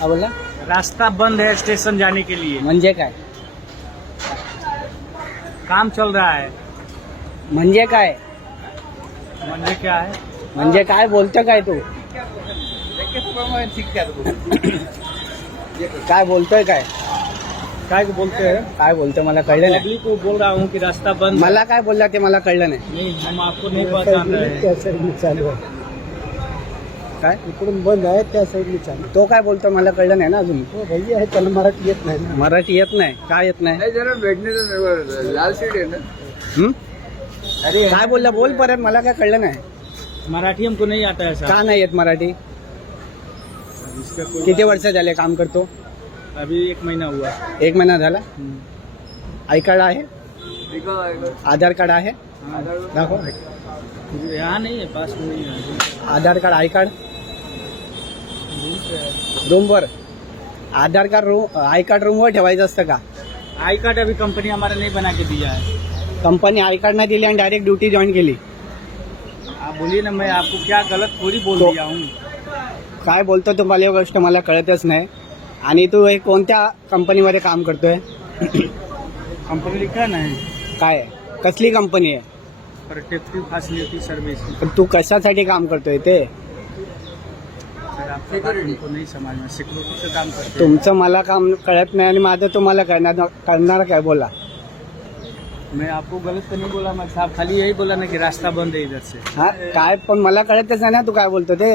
हा बोला. रास्ता बंद है स्टेशन जाने के लिए, म्हणजे काय? काम चल रहा है. म्हणजे काय? म्हणजे क्या है? म्हणजे काय बोलतो काय तू? काय बोलतोय काय? काय बोलते हैं? काय बोलतोय मला कळलं नाही. पब्लिक को बोल रहा हूँ कि रास्ता बंद है. मला काय बोलला ते मला कळलं नाही. नहीं, हम आपको नहीं पहचान रहे हैं. चालू आहे काय इकडून बंद आहे त्या साईडने चालू. तो काय बोलतो मला कळलं नाही ना अजून. हो भैया आहे त्याला मराठी येत नाही ना. मराठी येत नाही. काय येत नाही? जरा भेटणे लाल सीट आहे ना. हं? काय बोलला बोल परत. मला काय कळलं नाही. मराठी हमको नहीं आता है का साहब. नाही येत मराठी? इसका कोई किती वर्ष झाले काम करतो? अभी 1 महीना हुआ. 1 महिना झाला. आय कार्ड आहे? आधार कार्ड आहे? हाँ. दाखव. यहाँ नहीं है, पास में नहीं है. आधार कार्ड आय कार्ड रूमवर. आधार कार्ड रूम आय कार्ड रूमवर ठेवायचं असतं का? आई कार्ड अभी कंपनी हमारा नहीं बना के दिया है. कंपनी आय कार्ड नाही दिली आणि डायरेक्ट ड्युटी जॉईन केली. आप बोलिए ना, मैं आपको क्या गलत थोड़ी बोल तो- दिया हूँ. काय बोलतो तू? मला ही गोष्ट मला कळतच नाही. आणि तू हे कोणत्या कंपनीमध्ये काम करतोय? कंपनी लिखा ना है काय कसली कंपनी आहे? Protective facility service. पण तू कशासाठी काम करतोय ते? सर आपका बात हमको नहीं समझ में. सिक्योरिटी से काम करते हैं. तुमचं मला काम कळत नाही आणि माझं तुम्हाला करणार काय? बोला. मैं आपको गलत तो नहीं बोला. मैं साहब खाली यही बोला ना कि रास्ता बंद है इधर से. हा काय पण मला कळतच नाही ना तू काय बोलतो ते.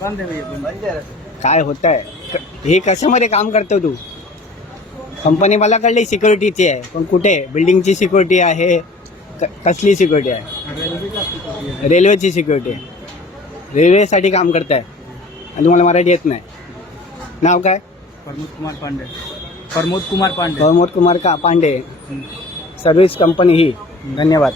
बंद है भैया, बंद है. काय होत आहे हे? कशामध्ये काम करतो तू? कंपनी मला कळली सिक्युरिटीची आहे, पण कुठे? बिल्डिंगची सिक्युरिटी आहे? कसली सिक्युरिटी आहे? रेलवे का सिक्योरिटी है. रेल्वेची सिक्युरिटी आहे. रेल्वेसाठी काम करताय आणि तुम्हाला मराठी येत नाही. नाव काय? प्रमोद कुमार पांडे. प्रमोद कुमार पांडे. प्रमोद कुमार का पांडे. सर्व्हिस कंपनी ही. धन्यवाद.